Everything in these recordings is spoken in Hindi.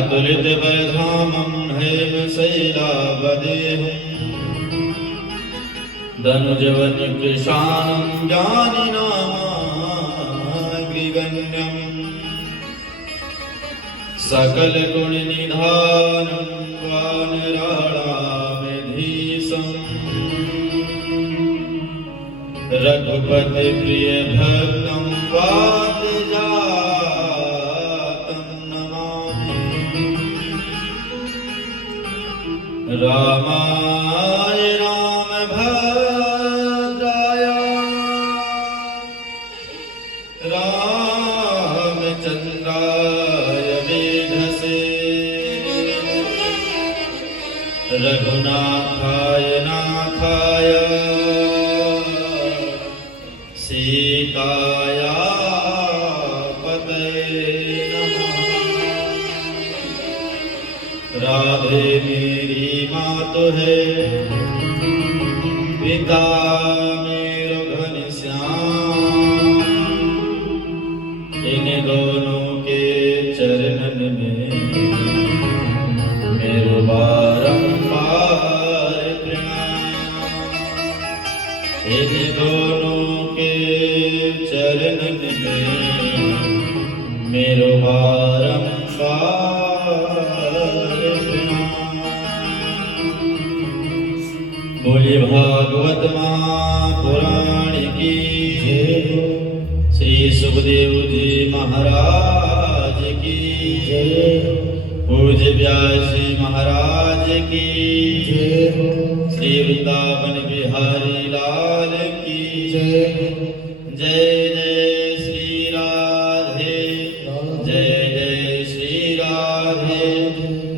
अतुलित बलधामं हेम शैलावदेहम् धनुजवनि कृशानं ज्ञानिनामाग्रिगण्यम् सकल गुण निधानं वानराणामेधीशम् रघुपति प्रिय भक्तं वातजातं नमामि रामाय रामभद्राय रामचन्द्राय वेधसे रघुनाथाय नाथाय सीताया पतये नमः। राधे मेरी मातु है, पिता मेरो घनश्याम, इन दोनों के चरणन में मेरो बारंबार प्रणाम। इन दोनों के चरणन में मेरो बारंबार प्रणाम। बोलिए भागवत महापुराण की जय। श्री सुखदेव जी महाराज की जय। पूज्य व्यास जी महाराज की जय। श्री वृंदावन बिहारी लाल की जय। जय जय श्री राधे, जय जय श्री राधे,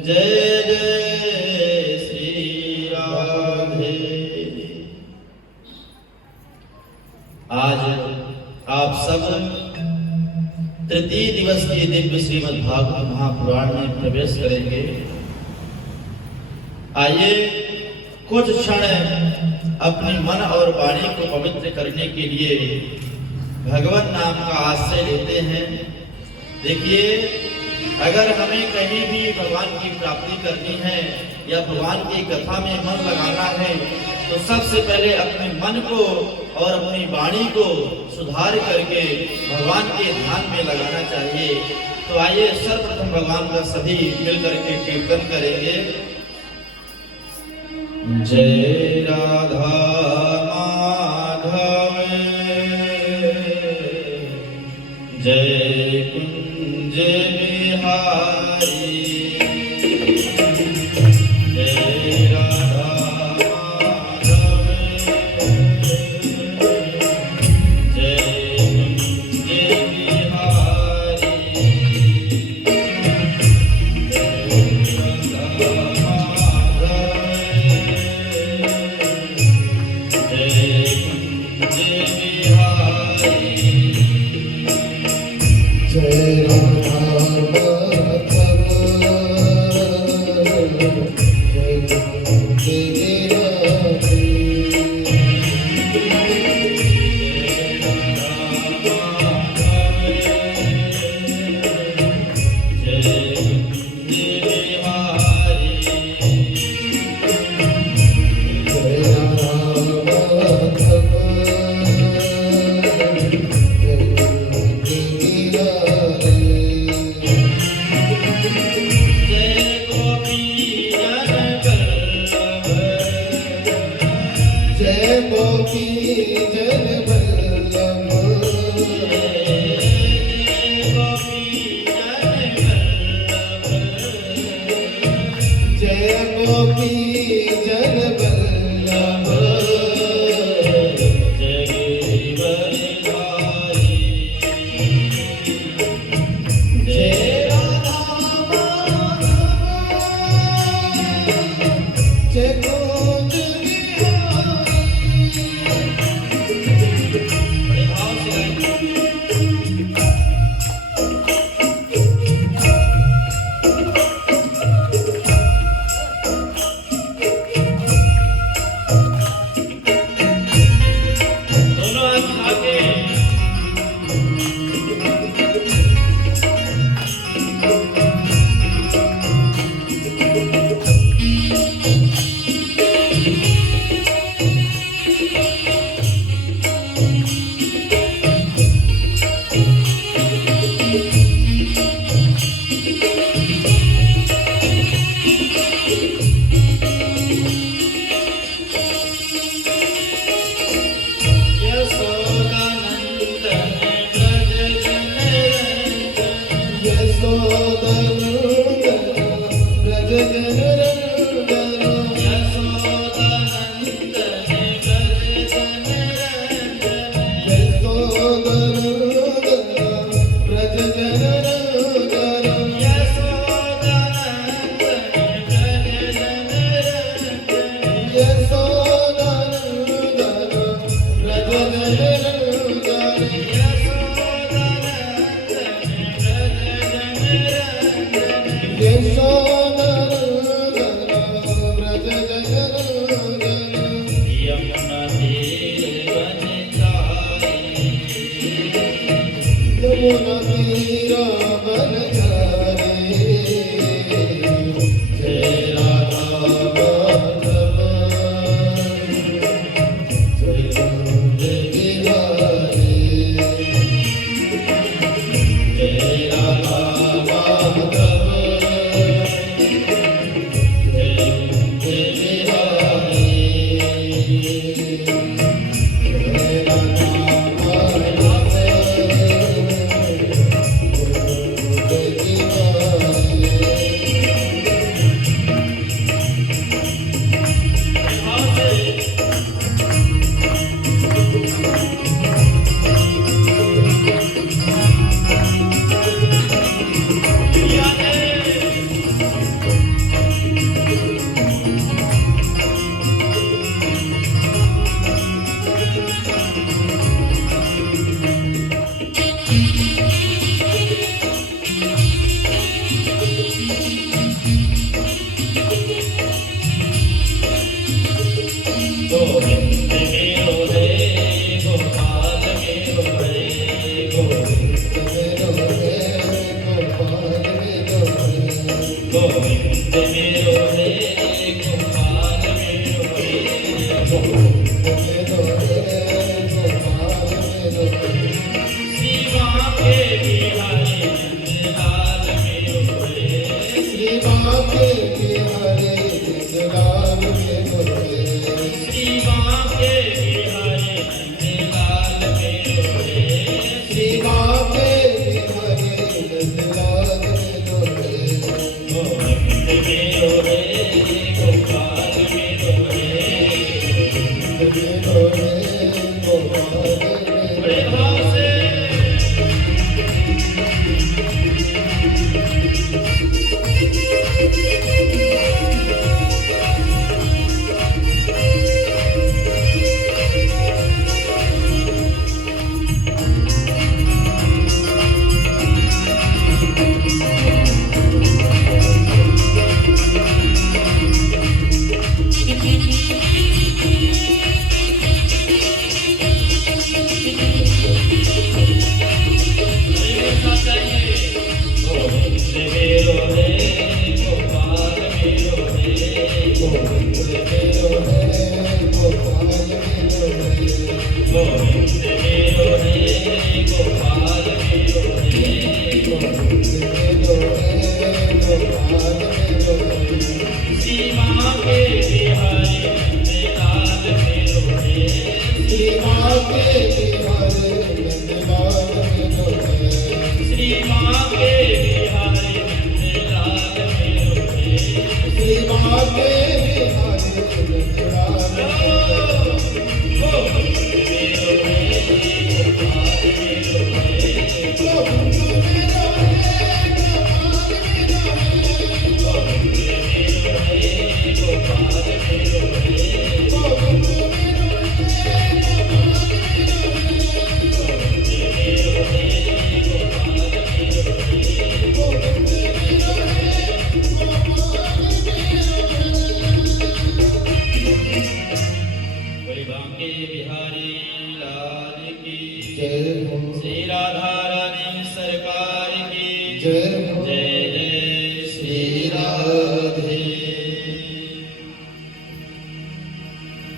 जय जय श्री राधे। आज आप सब तृतीय दिवस के दिव्य श्रीमद् भागवत महापुराण में प्रवेश करेंगे। आइए कुछ क्षण अपनी मन और वाणी को पवित्र करने के लिए भगवान नाम का आश्रय लेते हैं। देखिए, अगर हमें कहीं भी भगवान की प्राप्ति करनी है या भगवान की कथा में मन लगाना है तो सबसे पहले अपने मन को और अपनी वाणी को सुधार करके भगवान के ध्यान में लगाना चाहिए। तो आइए सर्वप्रथम भगवान का सभी मिलकर के कीर्तन करेंगे। जय राधा माधव, जय कुंज बिहारी, जय राधा माधव, जय कुंज बिहारी, जय राधा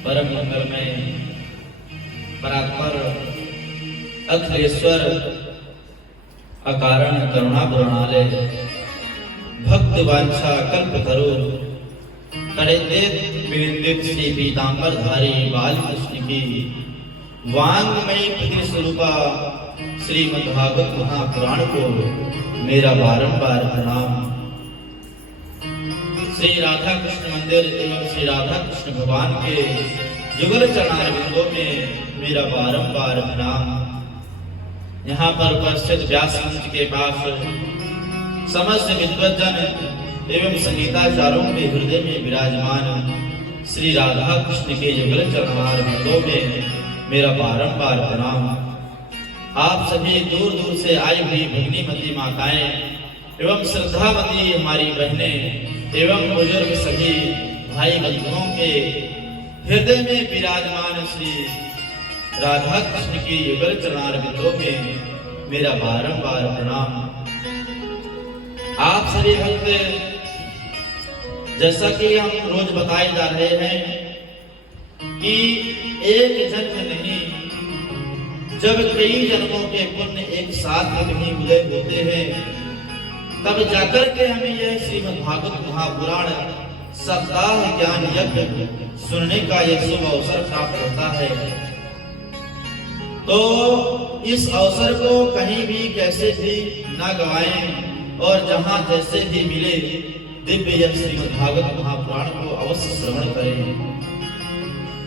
परम मंगलमय परात्पर अखिलेश्वर अकारण करुणा प्रणालय भक्त वांछा कल्प तरु तड़ेदेत विनिंदित श्री पीतांबर धारी बाल कृष्ण की वांगमयी प्रति स्वरूपा श्रीमद्भागवत महापुराण को मेरा बारंबार प्रणाम। श्री राधा कृष्ण मंदिर एवं श्री राधा कृष्ण भगवान के जुगल चरणारविंदों में मेरा बारंबार प्रणाम। यहाँ पर उपस्थित व्यास मंच के पास समस्त विद्वज्जन एवं संगीताचार्यों के हृदय में विराजमान श्री राधा कृष्ण के जुगल चरणारविंदों में मेरा बारंबार प्रणाम। आप सभी दूर दूर से आई हुई भगिनी मती माताएं एवं श्रद्धावती हमारी बहनें एवं बुजुर्ग सभी भाई बंधुओं के हृदय में विराजमान श्री राधा कृष्ण की युगल चरणारविंदों में मेरा बारंबार प्रणाम। आप सभी भक्त, जैसा कि हम रोज बताए जा रहे हैं कि एक जन्म नहीं, जब कई जन्मों के पुण्य एक साथ कहीं उदय होते हैं, तब जाकर के हमें यह श्रीमद् भागवत महापुराण सप्ताह ज्ञान यज्ञ सुनने का यह शुभ अवसर प्राप्त होता है। तो इस अवसर को कहीं भी कैसे भी ना गवाएं और जहां जैसे भी मिले दिव्य यह श्रीमद् भागवत महापुराण को अवश्य श्रवण करें।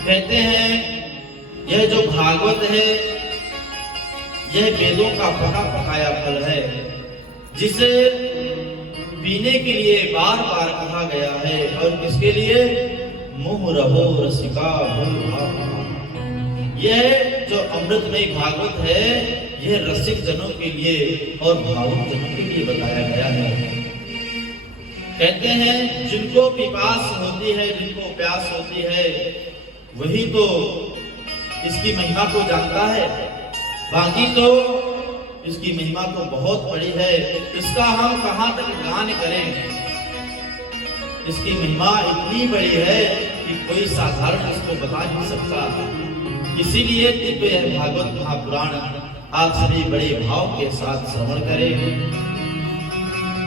कहते हैं यह जो भागवत है यह वेदों का पका पकाया फल है, जिसे पीने के लिए बार बार कहा गया है। और इसके लिए मुँह रहो रसिका यह जो अमृतमय भागवत है यह रसिक जनों के लिए और भावुक जनों के लिए बताया गया है। कहते हैं जिनको पिपास होती है, जिनको प्यास होती है, वही तो इसकी महिमा को जानता है। बाकी तो इसकी महिमा तो बहुत बड़ी है, इसका हम कहां तक गान करें। इसकी महिमा इतनी बड़ी है कि कोई साधारण इसको बता नहीं सकता। इसीलिए दिव्य भागवत महापुराण आप सभी बड़े भाव के साथ श्रवण करें।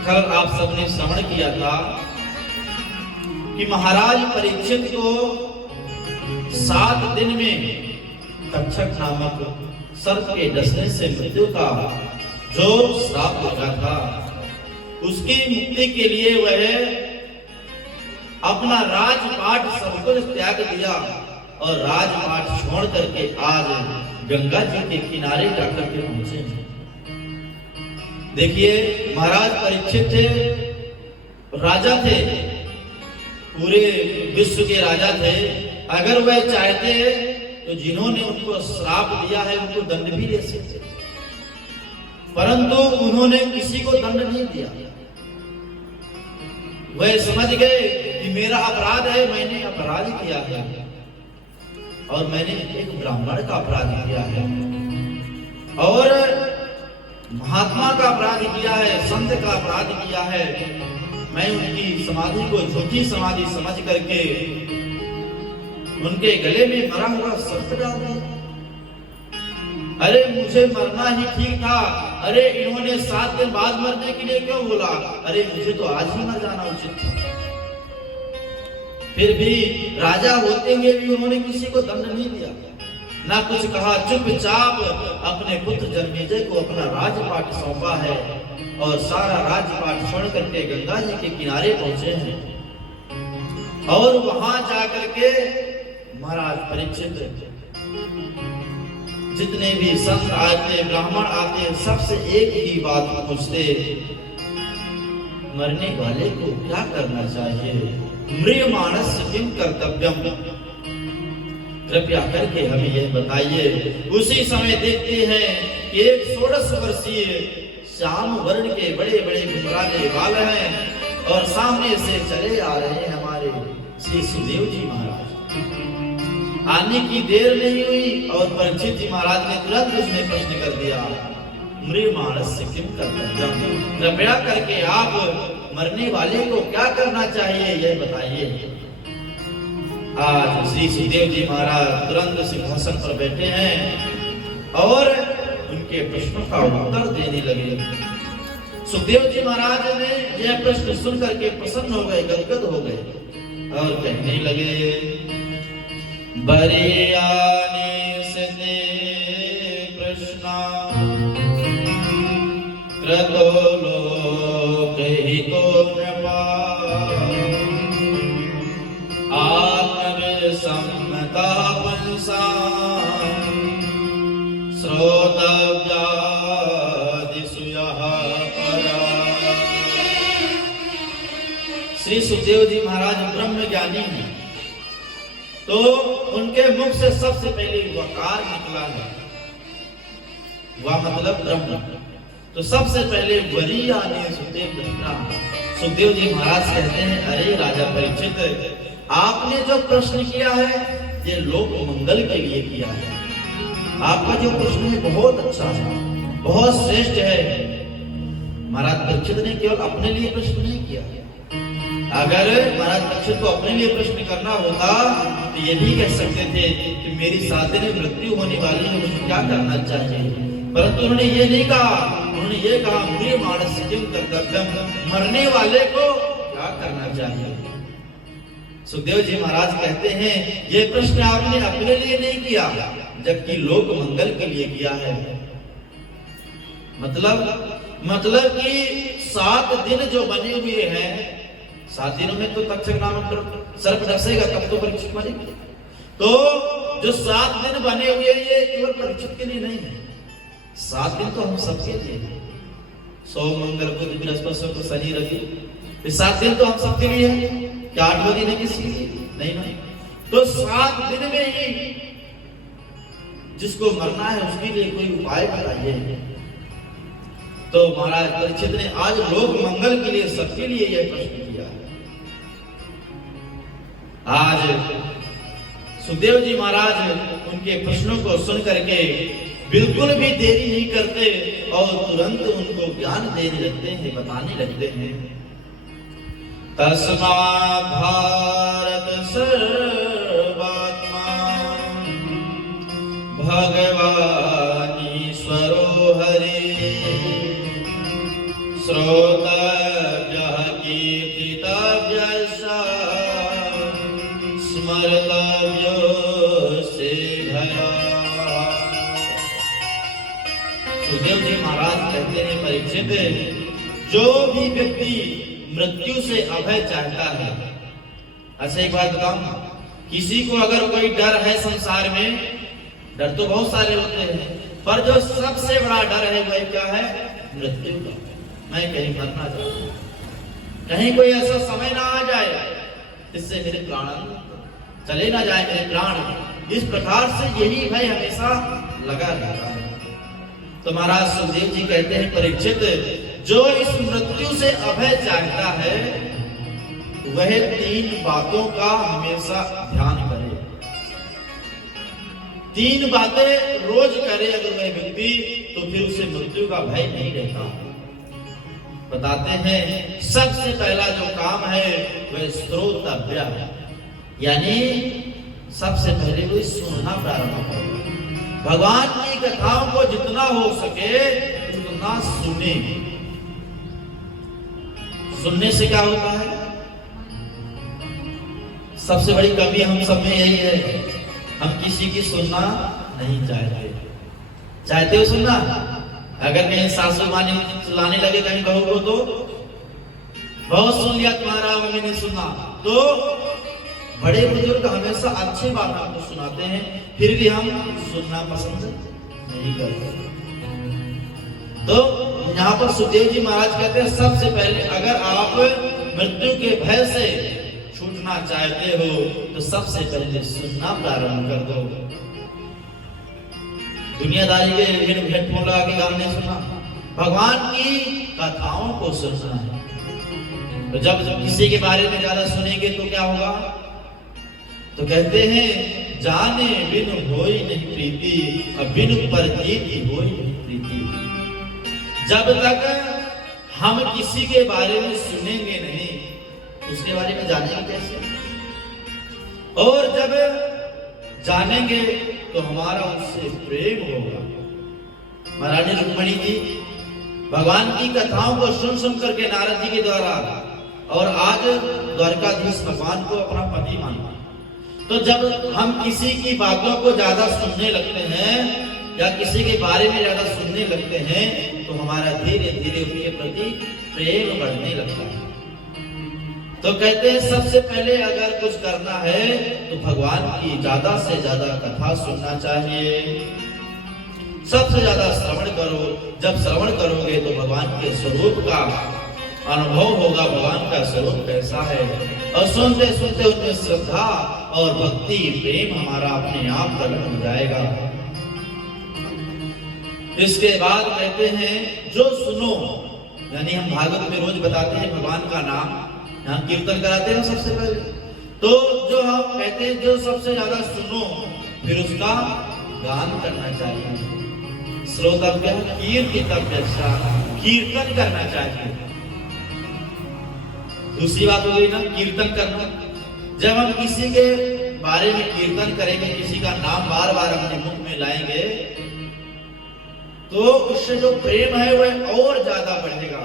कल आप सबने श्रवण किया था कि महाराज परीक्षित को 7 दिन में तक्षक नामक सर्प के डसने से मृत्यु का जो श्राप लगा था, उसकी मुक्ति के लिए वह अपना राजपाट सब कुछ त्याग दिया और राजपाट छोड़ करके आज गंगा जी के किनारे जाकर के पहुंचे। देखिए महाराज परीक्षित थे, राजा थे, पूरे विश्व के राजा थे। अगर वह चाहते तो जिन्होंने उनको श्राप दिया है उनको दंड भी दे सकते, परंतु उन्होंने किसी को दंड नहीं दिया। वह समझ गए कि मेरा अपराध है, मैंने अपराध किया है और मैंने एक ब्राह्मण का अपराध किया है और महात्मा का अपराध किया है, संत का अपराध किया है। मैं उनकी समाधि को झूठी समाधि समझ करके उनके गले में मरा हुआ सर्प डाल दिया। अरे मुझे मरना ही ठीक था, अरे इन्होंने 7 दिन बाद मरने के लिए क्यों बोला, अरे मुझे तो आज ही मर जाना उचित था। फिर भी राजा होते हुए भी उन्होंने किसी को दंड नहीं दिया, ना कुछ कहा। चुपचाप अपने पुत्र जन्मेजय को अपना राजपाट सौंपा है और सारा राजपाट छोड़ करके गंगा जी के किनारे पहुंचे हैं। और वहां जाकर के महाराज परीक्षित जितने भी संत आते, ब्राह्मण आते, सबसे एक ही बात पूछते, मरने वाले को क्या करना चाहिए, म्रियमाणस किम कर्तव्यम, कृपया करके हमें यह बताइए। उसी समय देखते हैं कि एक 16 वर्षीय श्याम वर्ण के बड़े बड़े घुमराने बाल हैं और सामने से चले आ रहे हैं हमारे श्री सुदेव जी महाराज। आने की देर नहीं हुई और परीक्षित जी महाराज ने तुरंत उसने प्रश्न कर दिया, म्रियमाणस किम कर्तव्यम, कृपया करके आप मरने वाले को क्या करना चाहिए यह बताइए। आज श्री सुदेव जी महाराज तुरंत सिंहासन पर बैठे हैं और उनके प्रश्नों का उत्तर देने लगे। सुखदेव जी महाराज ने यह प्रश्न सुन करके प्रसन्न हो गए, गदगद हो गए और कहने लगे, बरियानी से प्रश्न क्रतो लोक हितो नृपा आत्मविसम्मता पुंसा श्रोतव्या श्री सुखदेव जी महाराज ब्रह्म ज्ञानी हैं, तो उनके मुख से सबसे पहले वकार निकला है। वह मतलब ब्रह्म, तो सबसे पहले वरी आने सुखदेव प्रश्न, सुखदेव जी महाराज कहते हैं, अरे राजा परीक्षित, आपने जो प्रश्न किया है ये लोक मंगल के लिए किया है। आपका जो प्रश्न है बहुत अच्छा है, बहुत श्रेष्ठ है। महाराज परीक्षित ने केवल अपने लिए प्रश्न नहीं किया। अगर महाराज परीक्षित को अपने लिए प्रश्न करना होता तो ये भी कह सकते थे कि मेरी साथ में मृत्यु होने वाली है, मुझे क्या करना चाहिए, परंतु उन्होंने ये नहीं कहा। उन्होंने ये कहा, मुझे मानसिकम कर्तव्यम, मरने वाले को क्या करना चाहिए। सुखदेव जी महाराज कहते हैं, ये प्रश्न आपने अपने लिए नहीं किया, जबकि लोक मंगल के लिए किया है। मतलब कि 7 दिन जो बने हुए हैं, 7 दिनों में तो तक्षक नामक सर्प डसेगा, तब तो परीक्षित मरेंगे। तो जो 7 दिन बने हुए ये केवल परीक्षित के लिए नहीं है, 7 दिन तो हम सबके लिए है। सोम मंगल बुध बृहस्पति शुक्र शनि रवि, ये 7 दिन तो हम सबके लिए है। क्या 8वां दिन है किसी के लिए? नहीं। तो 7 दिन में ही जिसको मरना है उसके लिए कोई उपाय बताइए। तो महाराज परीक्षित ने आज लोक मंगल के लिए सबके लिए यह प्रश्न किया है। आज सुखदेव जी महाराज उनके प्रश्नों को सुन करके बिल्कुल भी देरी नहीं करते और तुरंत उनको ज्ञान देने लगते हैं, बताने लगते हैं। तस्मात् भारत सर्वात्मा भगवान ईश्वरो हरि, श्रोतव्यः कीर्तितव्यः स्मर्तव्यो सेवया। सुखदेव जी महाराज कहते हैं, परीक्षित, जो भी व्यक्ति मृत्यु से अभय चाहता है, अच्छा एक बात बताऊं, किसी को अगर कोई डर है संसार में, डर तो बहुत सारे होते हैं, पर जो सबसे बड़ा डर है वह क्या है? मृत्यु का। मैं कहीं मरना चाहता हूं, कहीं कोई ऐसा समय ना आ जाए जिससे मेरे प्राण चले ना जाए, मेरे प्राण। इस प्रकार से यही भय हमेशा लगा रहता है। तो महाराज सुखदेव जी कहते हैं, परीक्षित, जो इस मृत्यु से अभय चाहता है वह 3 बातों का हमेशा ध्यान करे। 3 बातें रोज करे अगर वह व्यक्ति, तो फिर उसे मृत्यु का भय नहीं रहता। बताते हैं, सबसे पहला जो काम है वह श्रोतव्य, यानी सबसे पहले वो सुनना प्रारंभ करे। भगवान की कथाओं को जितना हो सके उतना सुने। सुनने से क्या होता है? सबसे बड़ी कमी हम सब में यही है, हम किसी की सुनना नहीं चाहते। चाहते हो सुनना? अगर कहीं सासू माँ चिल्लाने लगे कहीं बहू को, तो बहुत सुन लिया तुम्हारा, मम्मी ने सुना। तो बड़े बुजुर्ग हमेशा अच्छी बात हमको सुनाते हैं, फिर भी हम सुनना पसंद नहीं करते। तो यहाँ पर सुखदेव जी महाराज कहते हैं, सबसे पहले अगर आप मृत्यु के भय से छूटना चाहते हो तो सबसे पहले सुनना प्रारंभ कर दो। दुनियादारी के हेडफोन लगा के गाने सुना, भगवान की कथाओं को सुनना है। तो जब किसी के बारे में ज्यादा सुनेंगे तो क्या होगा? तो कहते हैं, जाने बिन होई नहीं प्रीति, अब बिन परजीति होई नहीं प्रीति। जब तक हम किसी के बारे में सुनेंगे नहीं, उसके बारे में जानेंगे कैसे? और जब जानेंगे तो हमारा उससे प्रेम होगा। महारानी रुक्मिणी जी भगवान की कथाओं को सुन सुन करके नारद जी के द्वारा, और आज द्वारकाधीश भगवान को अपना पति माना। तो जब हम किसी की बातों को ज्यादा सुनने लगते हैं या किसी के बारे में ज्यादा सुनने लगते हैं, तो हमारा धीरे धीरे उनके प्रति प्रेम बढ़ने लगता है। तो कहते हैं, सबसे पहले अगर कुछ करना है तो भगवान की ज्यादा से ज्यादा कथा सुनना चाहिए। सबसे ज्यादा श्रवण करो। जब श्रवण करोगे तो भगवान के स्वरूप का अनुभव होगा, भगवान का स्वरूप कैसा है। और सुनते सुनते उनमें श्रद्धा और भक्ति प्रेम हमारा अपने आप प्रकट हो जाएगा। इसके बाद कहते हैं जो सुनो, यानी हम भागवत में रोज बताते हैं भगवान का नाम, यहाँ कीर्तन कराते हैं सबसे पहले, तो जो हम कहते हैं जो सबसे ज्यादा सुनो, फिर उसका गान करना चाहिए। श्रोतव्य कीर्तितव्य, कीर्तन करना चाहिए। दूसरी बात हो गई ना कीर्तन करना। जब हम किसी के बारे में कीर्तन करेंगे, किसी का नाम बार बार अपने मुख में लाएंगे, तो उससे जो प्रेम है वह और ज्यादा बढ़ेगा।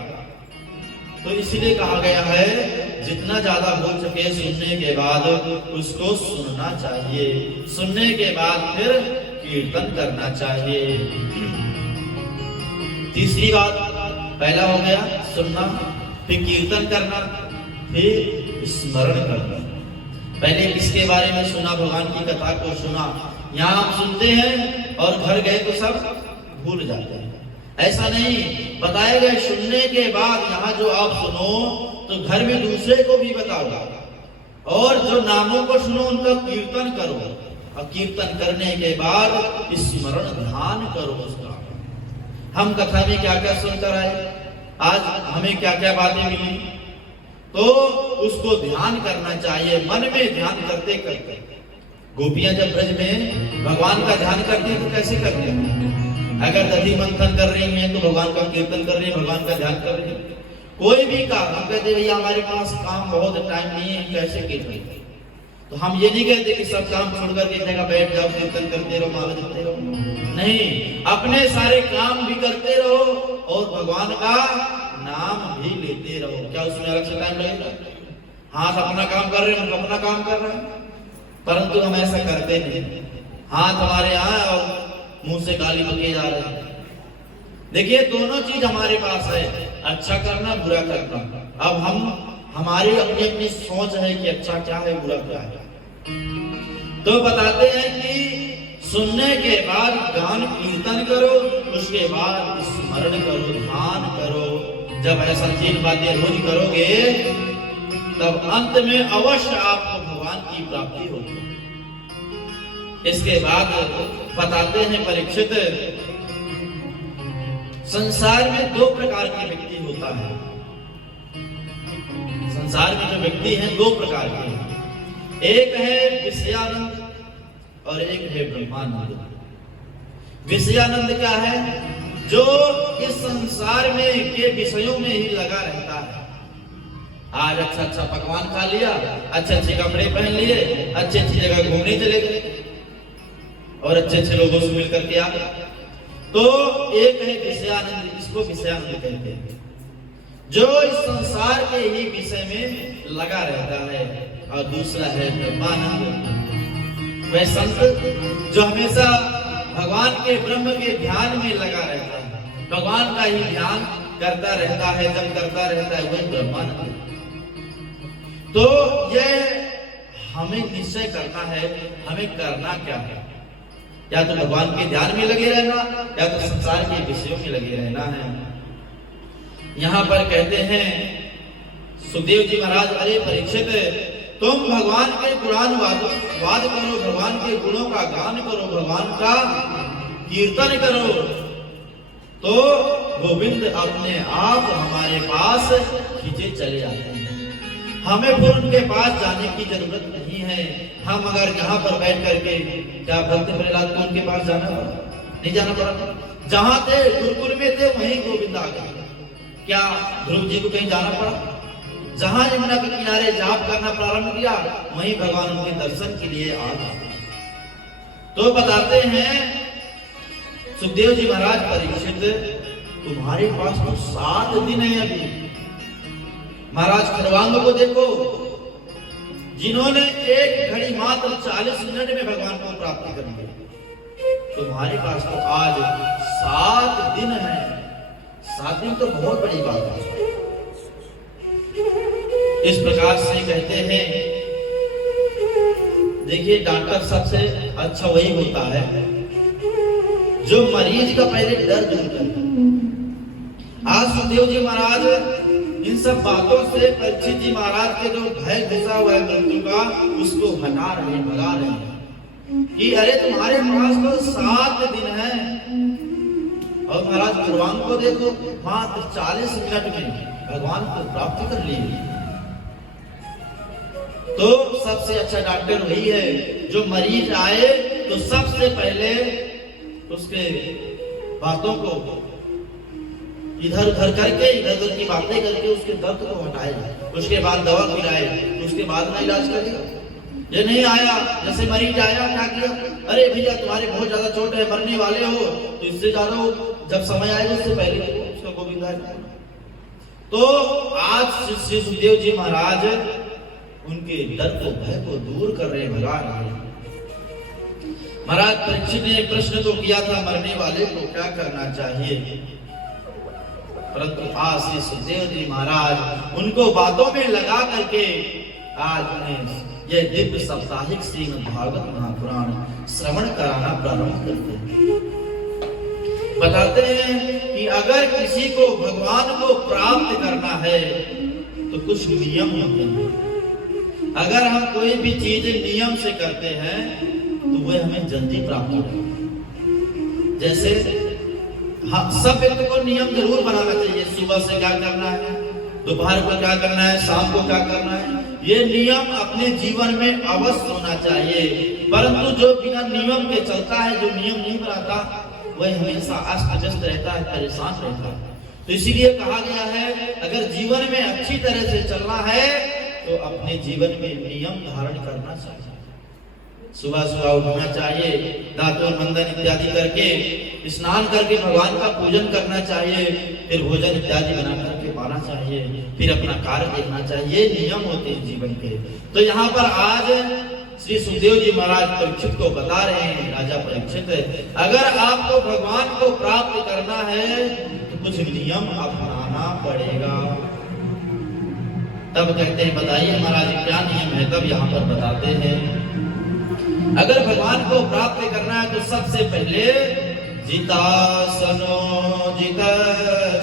तो इसलिए कहा गया है जितना ज्यादा हो सके सुनने के बाद उसको सुनना चाहिए, सुनने के बाद फिर कीर्तन करना चाहिए। तीसरी बात, पहला हो गया सुनना, फिर कीर्तन करना, फिर स्मरण करना। पहले किसके बारे में सुना? भगवान की कथा को सुना। यहाँ हम सुनते हैं और घर गए तो सब भूल जाते हैं। ऐसा नहीं, बताए गए सुनने के बाद यहाँ जो आप सुनो तो घर में दूसरे को भी बताओ, और जो नामों को सुनो उनका कीर्तन करो, और कीर्तन करने के बाद स्मरण ध्यान करो उसका। हम कथा में क्या क्या सुनकर आए, आज हमें क्या क्या बातें मिली, तो उसको ध्यान करना चाहिए, मन में ध्यान करते करते। गोपियां जब ब्रज में भगवान का ध्यान करती है तो कैसे करते हैं? अगर दधि मंथन कर रही हैं तो भगवान का कीर्तन कर रही है, भगवान का ध्यान कर रही है। कोई भी काम, हम कहते भैया हमारे पास काम बहुत टाइम नहीं है, कैसे कीर्तन? तो हम ये नहीं कहते कि सब काम छोड़कर एक जगह बैठ जाओ कीर्तन करते रहो, माला जपते रहो। नहीं, अपने सारे काम भी करते रहो और भगवान का नाम भी लेते रहो। क्या उसमें अलग से टाइम लगेगा? हाथ अपना काम कर रहे हैं, अपना काम कर रहे हैं, परंतु हम ऐसा करते नहीं। हाथ हमारे यहाँ और मुंह से गाली बके जा रहे हैं। देखिए दोनों चीज हमारे पास है, अच्छा करना, बुरा करना। अब हमारी अपनी अपनी सोच है कि अच्छा क्या है, बुरा क्या है। तो बताते हैं कि सुनने के बाद गान कीर्तन करो, उसके बाद स्मरण करो, ध्यान करो। जब ऐसा 3 बातें रोज करोगे तब अंत में अवश्य आपको भगवान की प्राप्ति होगी। इसके बाद बताते हैं परीक्षित, संसार में 2 प्रकार के व्यक्ति होता है। संसार में जो व्यक्ति हैं 2 प्रकार के हैं। एक है विषयानंद और एक है ब्रह्मानंद। विषयानंद क्या है? जो इस संसार में के विषयों में ही लगा रहता है। आज अच्छा अच्छा पकवान खा लिया, अच्छे अच्छे कपड़े पहन लिए, अच्छी अच्छी जगह घूमने चले गए और अच्छे अच्छे लोगों से मिल करके आ गए। तो एक है विषयानंद, इसको विषयानंद कहते हैं, जो इस संसार के ही विषय में लगा रहता है। और दूसरा है ब्रह्मानंद, वह संत जो हमेशा भगवान के ब्रह्म के ध्यान में लगा रहता है, भगवान का ही ध्यान करता रहता है। जब करता रहता है वह ब्रह्मानंद। तो यह हमें निश्चय करना है, हमें करना क्या है। या तो भगवान के ध्यान में लगे रहना, या तो संसार के विषयों में लगे रहना है। यहाँ पर कहते हैं सुखदेव जी महाराज, अरे परीक्षित, तुम भगवान के गुणानुवाद करो, भगवान के गुणों का गान करो, भगवान का कीर्तन करो, तो गोविंद अपने आप हमारे पास खींचे चले आते हैं। हमें फिर उनके पास जाने की जरूरत नहीं है। हम अगर यहाँ पर बैठ करके, क्या भक्त प्रहलाद को उनके पास जाना पड़ा? नहीं जाना पड़ा। जहाँ थे गुरुकुल में थे वहीं गोविंद आ गए। क्या ध्रुव जी को कहीं जाना पड़ा? जहाँ यमुना के किनारे जाप करना प्रारंभ किया वहीं भगवान उनके दर्शन के लिए आ गए। तो बताते हैं सुखदेव जी महाराज, परीक्षित तुम्हारे पास तो 7 दिन है अभी। महाराज खरवांग को देखो, जिन्होंने एक घड़ी मात्र 40 मिनट में भगवान को प्राप्त कर लिया। तुम्हारे पास तो आज 7 दिन है। 7 दिन तो बहुत बड़ी बात है। इस प्रकार से कहते हैं, देखिए डॉक्टर सबसे अच्छा वही होता है जो मरीज का पहले डर दूर करे। आज सुखदेव जी महाराज इन सब बातों से परीक्षित जी महाराज के जो भय घुसा हुआ है मृत्यु का, उसको हटा रहे, भगा रहे कि अरे तुम्हारे पास तो 7 दिन है। और महाराज पूर्वांग को देखो, मात्र 40 मिनट में भगवान को प्राप्त कर लिए। तो सबसे अच्छा डॉक्टर वही है जो मरीज आए तो सबसे पहले उसके बातों को इधर उधर करके, इधर उधर की बातें करके उसके दर्द को हटाए, उसके बाद दवा खिलाए, उसके बाद ना इलाज करेगा। ये नहीं आया, जैसे मरीज आया क्या किया, अरे भैया तुम्हारे बहुत ज्यादा चोट है, मरने वाले हो, तो इससे ज्यादा हो, जब समय आएगा उससे पहले उसका गोविंदा है। तो आज श्री सुखदेव जी महाराज उनके डर को, भय को दूर कर रहे हैं, भगा रहे हैं। महाराज परीक्षित ने एक प्रश्न तो किया था, मरने वाले को क्या करना चाहिए, परंतु आज श्री सुखदेव जी महाराज उनको बातों में लगा करके आज उन्हें यह दिव्य साप्ताहिक श्रीमद् भागवत महापुराण श्रवण कराना प्रारंभ करते हैं। बताते हैं कि अगर किसी को भगवान को प्राप्त करना है तो कुछ नियम होते हैं। अगर हम कोई भी चीज नियम से करते हैं तो वह हमें जल्दी प्राप्त होगा। जैसे हाँ, सब व्यक्ति को नियम जरूर बनाना चाहिए, सुबह से क्या करना है, दोपहर को क्या करना है, शाम को क्या करना है, ये नियम अपने जीवन में अवश्य होना चाहिए। परंतु जो बिना नियम के चलता है, जो नियम नहीं बनाता, वह हमेशा अस्त व्यस्त रहता है, परेशान रहता है। तो इसीलिए कहा गया है अगर जीवन में अच्छी तरह से चलना है तो अपने जीवन में नियम धारण करना चाहिए। सुबह सुबह उठना चाहिए, दांतों मंदन इत्यादि करके, स्नान करके भगवान का पूजन करना चाहिए, फिर भोजन इत्यादि बना करके पाना चाहिए, फिर अपना कार्य देखना चाहिए। नियम होते हैं जीवन के। तो यहाँ पर आज श्री सुखदेव जी महाराज परीक्षित को बता रहे हैं, राजा परीक्षित, अगर आपको भगवान को प्राप्त करना है तो कुछ नियम अपनाना पड़ेगा। तब कहते हैं बताइए महाराज क्या नियम है। तब यहाँ पर बताते हैं अगर भगवान को प्राप्त करना है तो सबसे पहले जितासनो जित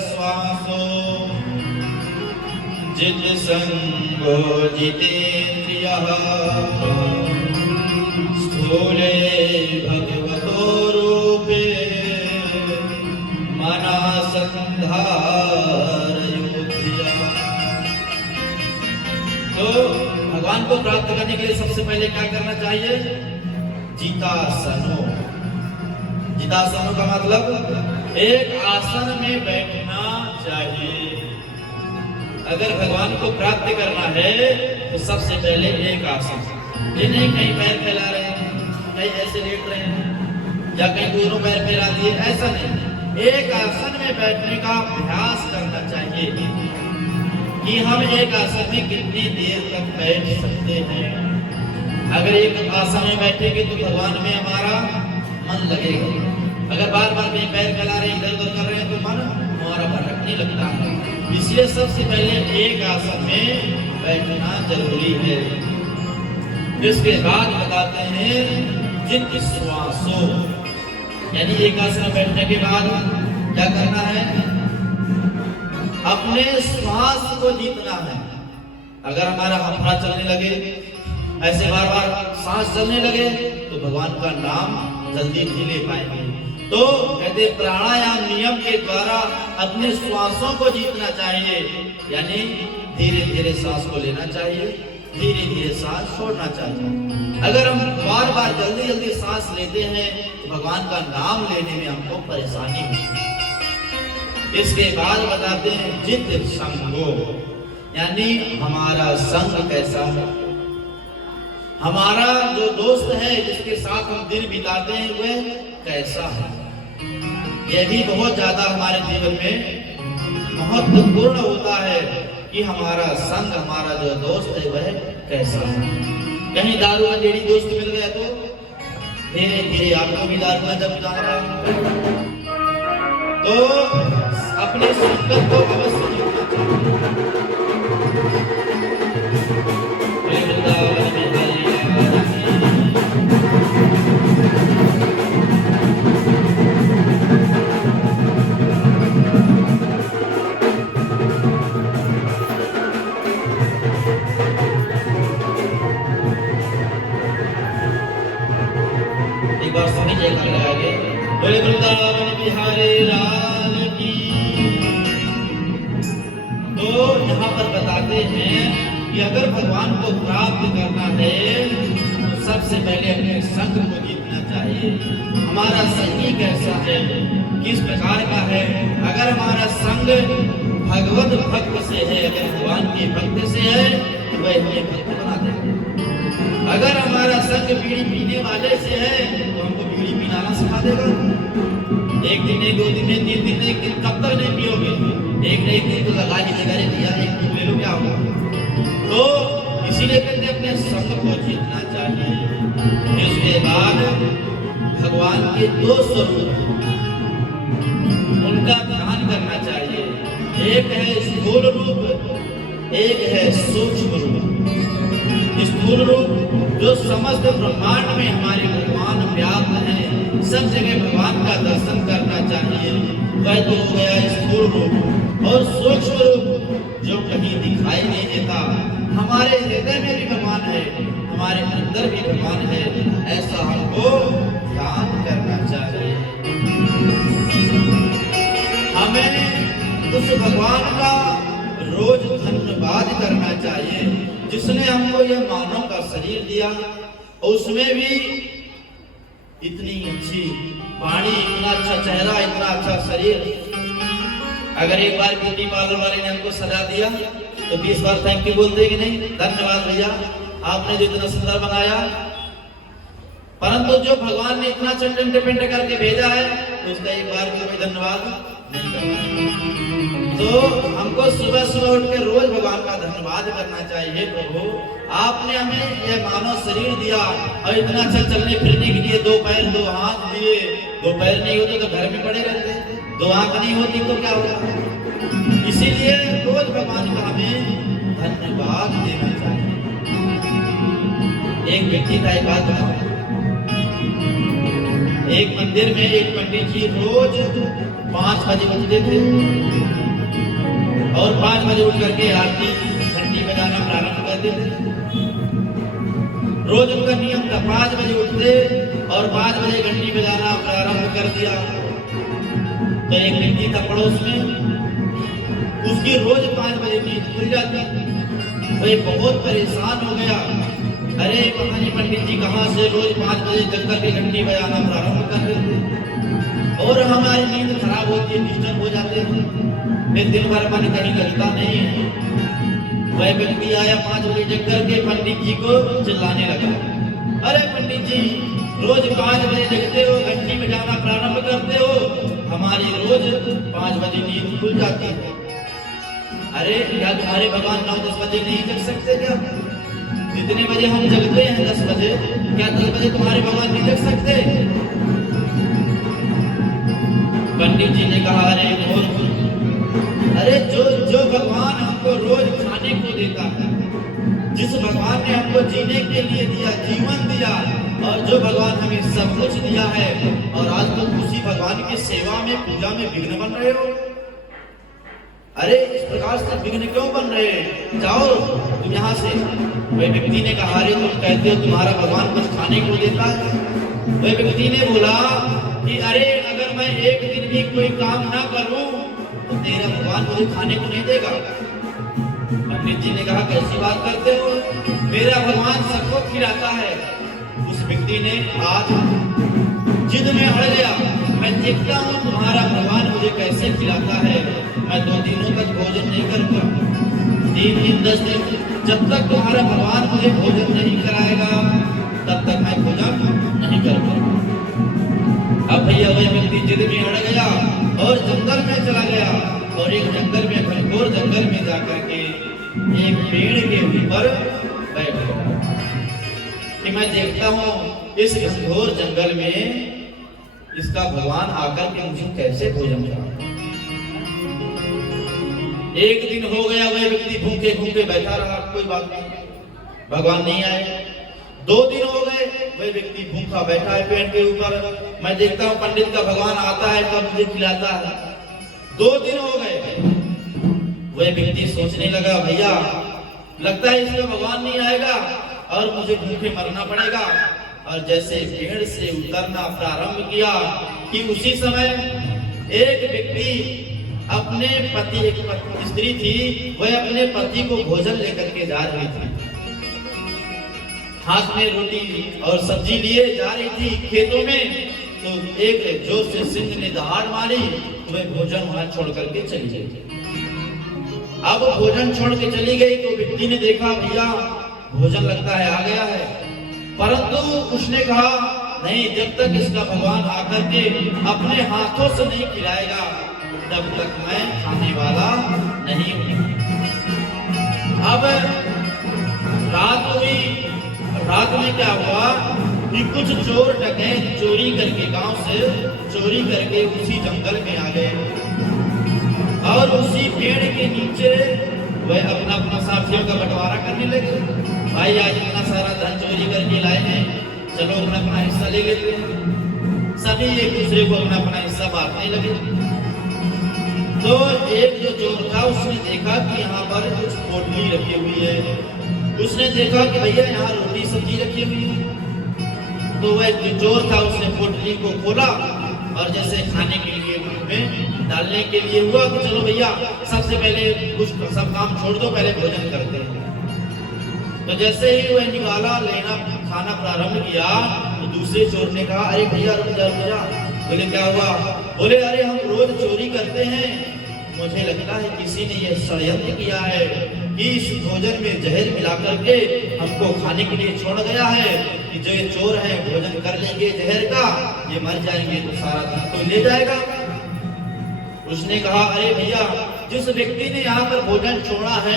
श्वासो जित संगो जितेन्द्रियः स्थूले भगवतो रूपे मनः संधारयुध्य। तो भगवान को प्राप्त करने के लिए सबसे पहले क्या करना चाहिए, जितासनो। जितासनो का मतलब एक आसन में बैठना चाहिए। अगर भगवान को प्राप्त करना है तो सबसे पहले एक आसन, ये नहीं कहीं पैर फैला रहे हैं, कहीं ऐसे लेट रहे हैं या कहीं दोनों पैर फैला दिए, ऐसा नहीं। एक आसन में बैठने का अभ्यास करना चाहिए कि हम एक आसन में कितनी देर तक बैठ सकते हैं। अगर एक आसन में बैठेंगे तो भगवान में हमारा मन लगेगा। अगर बार बार कहीं पैर फैला रहे, इधर उधर कर रहे हैं तो मन हमारा भटकने लगता है। इसलिए सबसे पहले एक आसन में बैठना जरूरी है। इसके बाद बताते हैं जित श्वासो, यानी एक आसन में बैठने के बाद क्या करना है, अपने श्वास को जीतना है। अगर हमारा हाथ चलने लगे, ऐसे बार बार सांस चलने लगे तो भगवान का नाम जल्दी नहीं ले पाएंगे। तो कहते प्राणायाम नियम के द्वारा अपने श्वासों को जीतना चाहिए, यानी धीरे धीरे सांस को लेना चाहिए, धीरे धीरे सांस छोड़ना चाहिए। अगर हम बार बार जल्दी जल्दी सांस लेते हैं तो भगवान का नाम लेने में हमको परेशानी होती है। इसके बाद बताते हैं जित संगो, यानी हमारा संग कैसा है, हमारा जो दोस्त है जिसके साथ हम दिन बिताते हैं वह कैसा है। यह भी बहुत ज्यादा हमारे जीवन में महत्वपूर्ण होता है कि हमारा संग, हमारा जो दोस्त है वह कैसा है। कहीं दारू का डेढ़ी दोस्त मिल गया तो धीरे धीरे आपको भी दारू का जब जाना, तो अपने संगत को अवश्य जोड़ना एक बार सभी जय कर लगाएंगे। बोले वृंदावन बिहारी राम पर बताते हैं कि अगर भगवान को प्राप्त करना है तो सबसे पहले अपने संग को जीतना चाहिए। हमारा संगी कैसा है, किस प्रकार का है? अगर हमारा संग भगवत भक्त से है, अगर भगवान के भक्त से है तो वह हमें भक्त बना देगा। अगर हमारा संग बीड़ी पीने वाले से है तो हमको बीड़ी पीना सिखा देगा। एक दिन, एक दो दिन, तीन दिन, एक दिन कब तक नहीं पियोगे? एक न एक दिन तो लगा ही देगा, रे भैया एक दिन ले लो, क्या होगा? तो इसीलिए कहते हैं अपने संग को जीतना चाहिए। इसके बाद भगवान के दो स्वरूप, उनका ध्यान करना चाहिए। एक है स्थूल रूप, एक है सूक्ष्म रूप। स्थूल रूप जो समस्त ब्रह्मांड में हमारे भगवान व्याप्त हैं, सब जगह भगवान का दर्शन करना चाहिए, वह तो हो गया स्थूल रूप। और सूक्ष्म रूप जो कहीं दिखाई नहीं देता, हमारे हृदय में भी भगवान है, हमारे अंदर भी भगवान है, ऐसा हमको ध्यान करना चाहिए। हमें उस भगवान का रोज धन्यवाद करना चाहिए जिसने हमको यह मानव का शरीर दिया, और उसमें भी इतनी अच्छी वाणी, इतना अच्छा चेहरा, इतना अच्छा शरीर। अगर एक बार ब्यूटी पार्लर वाले ने हमको सजा दिया तो 20 बार थैंक यू बोलते कि नहीं, धन्यवाद भैया आपने जो इतना सुंदर बनाया। परंतु जो भगवान ने इतना चंडन पेंट करके भेजा है तो उसका एक बार कोई धन्यवाद नहीं करना। तो हमको सुबह सुबह उठ के रोज भगवान का धन्यवाद करना चाहिए। प्रभु आपने हमें यह मानव शरीर दिया और इतना अच्छा चलने फिरने के लिए 2 पैर 2 हाथ दिए। 2 पैर नहीं होते तो घर में पड़े रहते, 2 आंख नहीं होती तो क्या होगा? इसीलिए रोज भगवान का हमें धन्यवाद देना चाहिए। एक व्यक्ति का एक बात बताओ, एक मंदिर में एक पंडित जी रोज 5 बजे उठते थे और 5 बजे उठ करके आरती घंटी बजाना प्रारंभ कर देते। रोज उनका नियम था, 5 बजे उठते और 5 बजे घंटी बजाना प्रारंभ कर दिया। तो एक व्यक्ति था पड़ोस में, उसकी रोज 5 बजे नींद खुल जाती। वह बहुत परेशान हो गया, अरे पता नहीं पंडित जी कहाँ से रोज 5 बजे जग करके घंटी बजाना प्रारंभ कर देते और हमारी नींद खराब होती है, डिस्टर्ब हो जाते हैं, फिर दिन भर मन कहीं लगता नहीं है। वह व्यक्ति आया 5 बजे जग करके पंडित जी को चिल्लाने लगा, अरे पंडित जी रोज 5 बजे जगते हो, घंटी बजाना प्रारंभ करते हो, हमारी रोज 5 बजे नींद खुल जाती है। अरे क्या तुम्हारे भगवान 9-10 बजे नहीं जग सकते क्या? जितने बजे हम जगते हैं 10 बजे, क्या 10 बजे तुम्हारे भगवान नहीं जग सकते? पंडित जी ने कहा, अरे जो भगवान हमको रोज खाने को देता है, जिस भगवान ने हमको जीने के लिए दिया, जीवन दिया, और जो भगवान हमें सब कुछ दिया है, और आज तुम उसी भगवान की सेवा में, पूजा में विघ्न बन रहे हो। अरे इस प्रकार से विघ्न क्यों बन रहे हैं? जाओ तुम यहाँ से। वह व्यक्ति ने कहा, अरे तुम कहते हो तुम्हारा भगवान कुछ खाने को देता है। वह व्यक्ति ने बोला कि अरे अगर मैं एक दिन भी कोई काम ना करूं तो तेरा भगवान मुझे खाने को नहीं देगा। पंडित जी ने कहा, कैसी बात करते हो, मेरा भगवान सबको खिलाता है। उस व्यक्ति ने आज जिद में अड़ गया, मैं देखता हूँ तुम्हारा भगवान मुझे कैसे खिलाता है, मैं 2 दिनों तक भोजन नहीं करूंगा। 3 दिन 10 दिन, जब तक तुम्हारा भगवान मुझे भोजन नहीं कराएगा तब तक मैं भोजन नहीं करूंगा। अब भैया वह व्यक्ति जिद में अड़ गया और जंगल में चला गया, और एक जंगल में, घनघोर जंगल में जाकर के एक पेड़ के ऊपर बैठ गया कि मैं देखता हूँ इस घनघोर जंगल में इसका भगवान आकर के मुझे कैसे भोजन कराएगा। एक दिन हो गया, वह व्यक्ति भूखे भूखे बैठा रहा, कोई बात नहीं, भगवान नहीं आए। 2 दिन हो गए, वह व्यक्ति भूखा बैठा है पेड़ के ऊपर, मैं देखता हूँ पंडित का भगवान आता है तब मुझे खिलाता है। 2 दिन हो गए, वह व्यक्ति सोचने लगा, भैया लगता है इसका भगवान नहीं आएगा और मुझे भूखे मरना पड़ेगा। और जैसे पेड़ से उतरना प्रारंभ किया कि उसी समय एक व्यक्ति अपने पति, एक स्त्री थी, वह अपने पति को भोजन लेकर के जा रही थी। हाथ में रोटी और सब्जी लिए जा रही थी खेतों में, तो एक जोर से सिंह ने दहाड़ मारी, तो वह भोजन वहां छोड़ करके चली गई। अब भोजन छोड़ के चली गई तो व्यक्ति ने देखा भैया भोजन लगता है आ गया है, परंतु उसने कहा नहीं, जब तक इसका भगवान आकर के अपने हाथों से नहीं खिलाएगा तब तक मैं खाने वाला नहीं हूं। अब रात हुई, रात में क्या हुआ कि कुछ चोर डकैत चोरी करके, गांव से चोरी करके उसी जंगल में आ गए और उसी पेड़ के नीचे वह अपना अपना साथियों का बंटवारा करने लगे। भाई आज इतना सारा धन चोरी करके लाए हैं, चलो अपना अपना हिस्सा ले लेते हैं। सभी एक दूसरे को अपना अपना हिस्सा बांटने लगे। तो एक जो चोर था उसने देखा कि यहाँ पर कुछ पोटली रखी हुई है। उसने देखा कि भैया यहाँ रोटी सब्जी रखी हुई है। तो वह जो चोर था उसने पोटली को खोला और जैसे खाने के लिए में डालने के लिए हुआ कि चलो भैया सबसे पहले कुछ सब काम छोड़ दो, पहले भोजन करते हैं। तो जैसे ही वह निवाला लेना खाना प्रारंभ किया तो दूसरे चोर ने कहा अरे भैया रुक जा रुक जा। बोले क्या हुआ? बोले अरे हम रोज चोरी करते हैं, मुझे लगता है किसी ने यह षड्यंत्र किया है कि इस भोजन में जहर मिला करके हमको खाने के लिए छोड़ गया है कि जो ये चोर है भोजन कर लेंगे जहर का, ये मर जाएंगे तो सारा धन कोई ले जाएगा। उसने कहा अरे भैया जिस व्यक्ति ने यहाँ पर भोजन छोड़ा है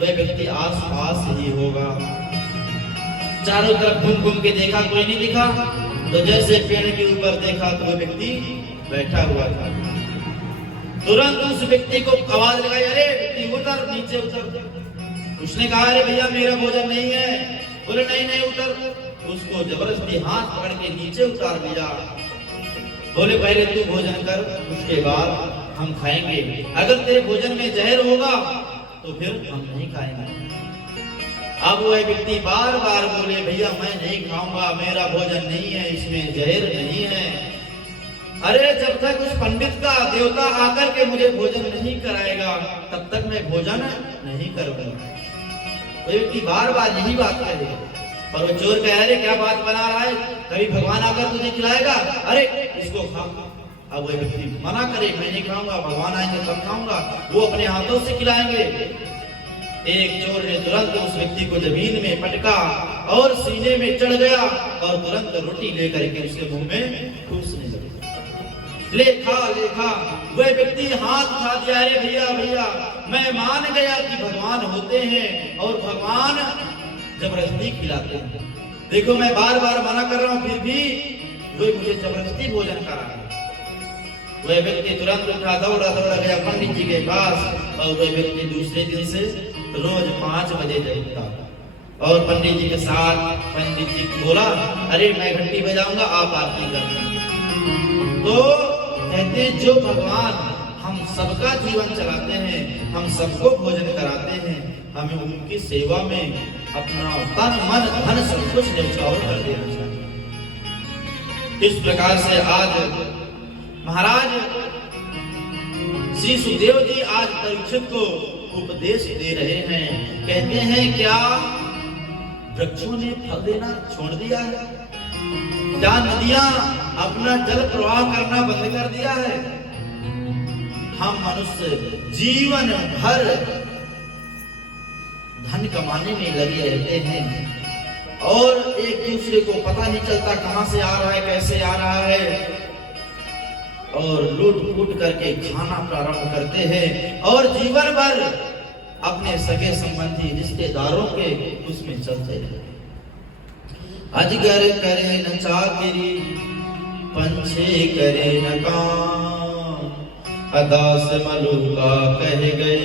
वह व्यक्ति आस पास ही होगा। चारों तरफ घूम घूम के देखा, कोई नहीं दिखा। तो जैसे पेड़ के ऊपर देखा तो वह व्यक्ति बैठा हुआ था। तुरंत उस व्यक्ति को आवाज लगाई अरे व्यक्ति उतर, नीचे उतर। उसने कहा अरे भैया मेरा भोजन नहीं है। बोले नहीं नहीं उतर। उसको जबरदस्ती हाथ पकड़ के नीचे उतार दिया। बोले पहले तू भोजन कर, उसके बाद हम खाएंगे। अगर तेरे भोजन में जहर होगा तो फिर हम नहीं खाएंगे। अब वह व्यक्ति बार बार बोले भैया मैं नहीं खाऊंगा, मेरा भोजन नहीं है, इसमें जहर नहीं है। अरे जब तक उस पंडित का देवता आकर के मुझे भोजन नहीं कराएगा तब तक मैं भोजन नहीं करूंगा। वह व्यक्ति बार बार यही बात कहे और वो चोर कह रहे क्या बात बना रहा है, कभी भगवान आकर तुझे खिलाएगा, अरे इसको खा। अब वह व्यक्ति मना करे मैं नहीं खाऊंगा, भगवान आएंगे तब खाऊंगा, वो अपने हाथों से खिलाएंगे। एक चोर ने तुरंत उस व्यक्ति को जमीन में पटका और सीने में चढ़ गया और तुरंत रोटी लेकर के उसके मुंह में ठूसने लगा। लेखा लेखा वह व्यक्ति हाथ उठा दिया, अरे भैया भैया मैं मान गया कि भगवान होते हैं और भगवान जबरदस्ती खिलाते हैं। देखो मैं बार बार मना कर रहा हूँ फिर भी वे मुझे जबरदस्ती भोजन करा है। वह व्यक्ति तुरंत उठा दौड़ा दौड़ा गया पंडित जी के पास और वह व्यक्ति दूसरे दिन से रोज 5 बजे जगता और पंडित जी के साथ पंडित जी बोला अरे मैं घंटी बजाऊंगा आप आरती करना। तो कहते जो भगवान हम सबका जीवन चलाते हैं, हम सबको भोजन कराते हैं, हमें उनकी सेवा में अपना तन मन धन सब कुछ न्यौछावर कर देना चाहिए। इस प्रकार से आज महाराज श्री सुखदेव जी आज परीक्षित को उपदेश दे रहे हैं। कहते हैं क्या वृक्षों ने फल देना छोड़ दिया है? क्या नदियां अपना जल प्रवाह करना बंद कर दिया है? हम मनुष्य जीवन भर धन कमाने में लगे रहते हैं और एक दूसरे को पता नहीं चलता कहां से आ रहा है, कैसे आ रहा है, और लूट फूट करके खाना प्रारंभ करते हैं और जीवन भर अपने सगे संबंधी रिश्तेदारों के उसमें चलते हैं। अजगर करे न चाकरी, पंछी करे न काम, अदास मलूका कह गए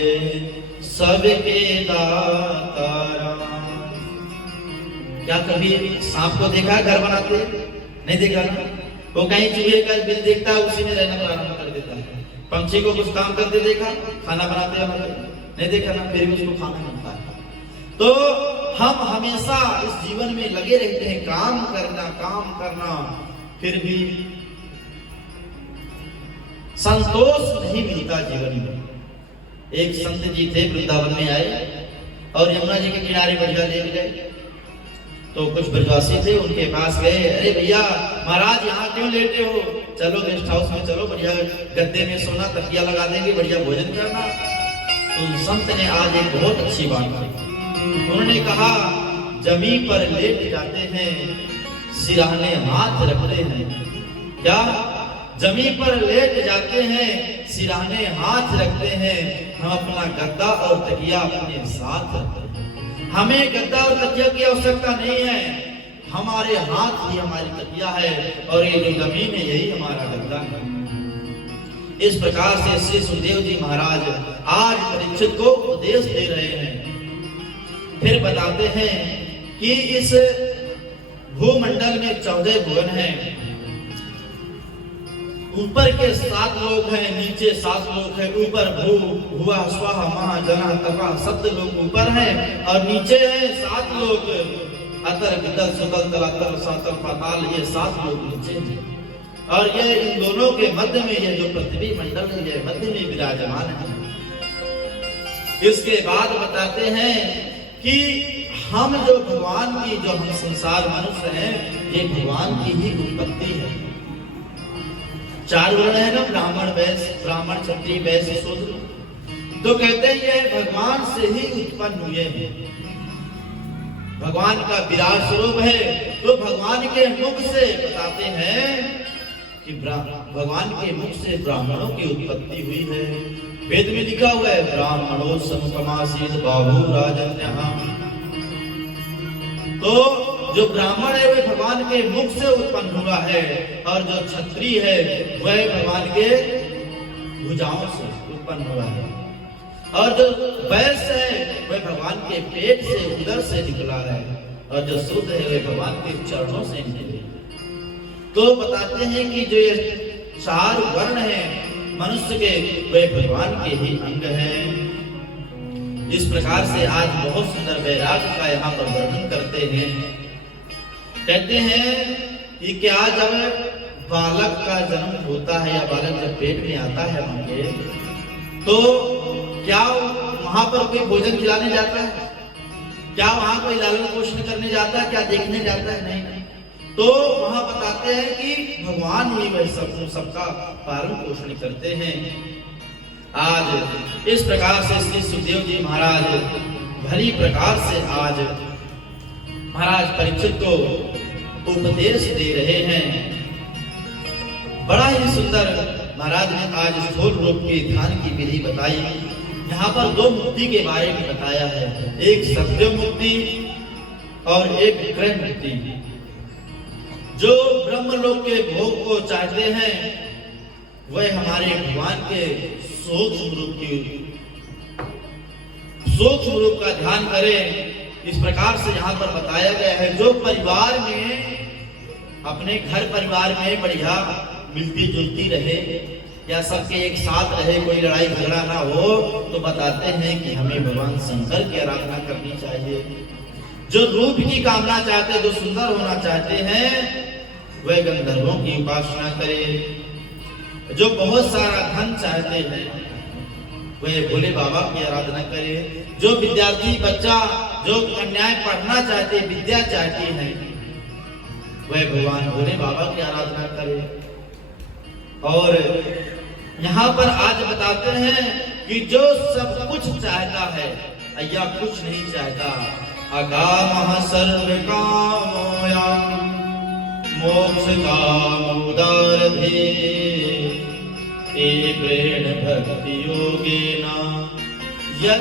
सबके दाता राम। क्या कभी सांप को देखा घर बनाते? नहीं देखा ना। वो कहीं चूहे का बिल देखता है उसी में रहना प्रारंभ कर देता है। पंछी को कुछ काम करते देखा, खाना बनाते नहीं देखा ना, फिर भी उसको खाना मिलता है। तो हम हमेशा इस जीवन में लगे रहते हैं काम करना, फिर भी संतोष नहीं मिलता जीवन में। एक संत जी थे, वृंदावन में आए और यमुना जी के किनारे बढ़िया लेट गए। तो कुछ ब्रजवासी थे, उनके पास गए, अरे भैया महाराज यहाँ क्यों लेटे हो, चलो गेस्ट हाउस में चलो, बढ़िया गद्दे में सोना, तकिया लगा देंगे, बढ़िया भोजन करना। तो संत ने आज एक बहुत अच्छी बात की। उन्होंने कहा जमीन पर लेट जाते हैं, सिरहाने हाथ रखते हैं। क्या? जमीन पर लेट जाते हैं, सिरहाने हाथ रखते हैं, हम अपना गद्दा और तकिया अपने साथ रखते हैं। हमें गद्दा और तकिया की आवश्यकता नहीं है, हमारे हाथ ही हमारी तकिया है और ये जो जमीन है यही हमारा गद्दा है। इस प्रकार से श्री सुखदेव जी महाराज आज परीक्षित को उपदेश दे रहे हैं। फिर बताते हैं कि इस भूमंडल में 14 भुवन हैं, ऊपर के 7 लोग हैं, नीचे 7 लोग हैं। ऊपर भू भुवा स्वाहा महा जना तपा सप्त लोग ऊपर हैं और नीचे हैं 7 लोग, अतर वितर सुतल तलातर सातल पाताल, ये 7 लोग नीचे हैं। और ये इन दोनों के मध्य में ये जो पृथ्वी मंडल है ये मध्य में विराजमान है। इसके बाद बताते हैं कि हम जो भगवान की, जो हम संसार मनुष्य हैं, ये भगवान की ही उत्पत्ति है। 4 वर्ण है ना, ब्राह्मण वैश्य, ब्राह्मण क्षत्रिय वैश्य शूद्र। तो कहते हैं ये भगवान से ही उत्पन्न हुए हैं, भगवान का विराट स्वरूप है। तो भगवान के मुख से बताते हैं कि भगवान के मुख से ब्राह्मणों की उत्पत्ति हुई है। वेद में लिखा हुआ है ब्राह्मणों समकमासीत बाहु राजन्यः। तो जो ब्राह्मण है वह भगवान के मुख से उत्पन्न हुआ है और जो क्षत्रिय है वह भगवान के भुजाओं से उत्पन्न हुआ है और जो वैश्य है वह भगवान के पेट से, उदर से निकला है और जो शूद्र है वह भगवान के चरणों से निकले। तो बताते हैं कि जो ये 4 वर्ण हैं मनुष्य के, वे भगवान के ही अंग हैं। इस प्रकार से आज बहुत सुंदर वैराग्य का यहाँ पर वर्णन करते हैं। कहते हैं कि क्या जब बालक का जन्म होता है या बालक जब पेट में आता है उनके, तो क्या वहां पर कोई भोजन खिलाने जाता है? क्या वहां कोई लालन पोषण करने जाता है? क्या देखने जाता है? नहीं। तो वहां बताते हैं कि भगवान ही वह सबका पालन पोषण करते हैं। आज इस प्रकार से श्री सुखदेव जी महाराज भली प्रकार से आज महाराज परीक्षित को उपदेश दे रहे हैं। बड़ा ही सुंदर महाराज ने आज स्थूल रूप के ध्यान की विधि बताई। यहाँ पर 2 मुक्ति के बारे में बताया है, एक सत्य मुक्ति और एक क्रय मुक्ति। जो ब्रह्मलोक के भोग को चाहते हैं वह हमारे भगवान के सूक्ष्म रूप का ध्यान करें। इस प्रकार से यहाँ पर बताया गया है जो परिवार में, अपने घर परिवार में बढ़िया मिलती जुलती रहे या सबके एक साथ रहे, कोई लड़ाई झगड़ा ना हो, तो बताते हैं कि हमें भगवान शंकर की आराधना करनी चाहिए। जो रूप की कामना चाहते हैं, जो सुंदर होना चाहते हैं, वह गंधर्वों की उपासना करे। जो बहुत सारा धन चाहते हैं वह भोले बाबा की आराधना करे। जो विद्यार्थी बच्चा, जो कन्याएं पढ़ना चाहते, विद्या चाहती हैं, वह भगवान भोले बाबा की आराधना करे। और यहाँ पर आज बताते हैं कि जो सब कुछ चाहता है, या कुछ नहीं चाहता, अकामः सर्व कामोया मोक्ष कामोदारधे ते प्रेण भक्ति योगेन यत्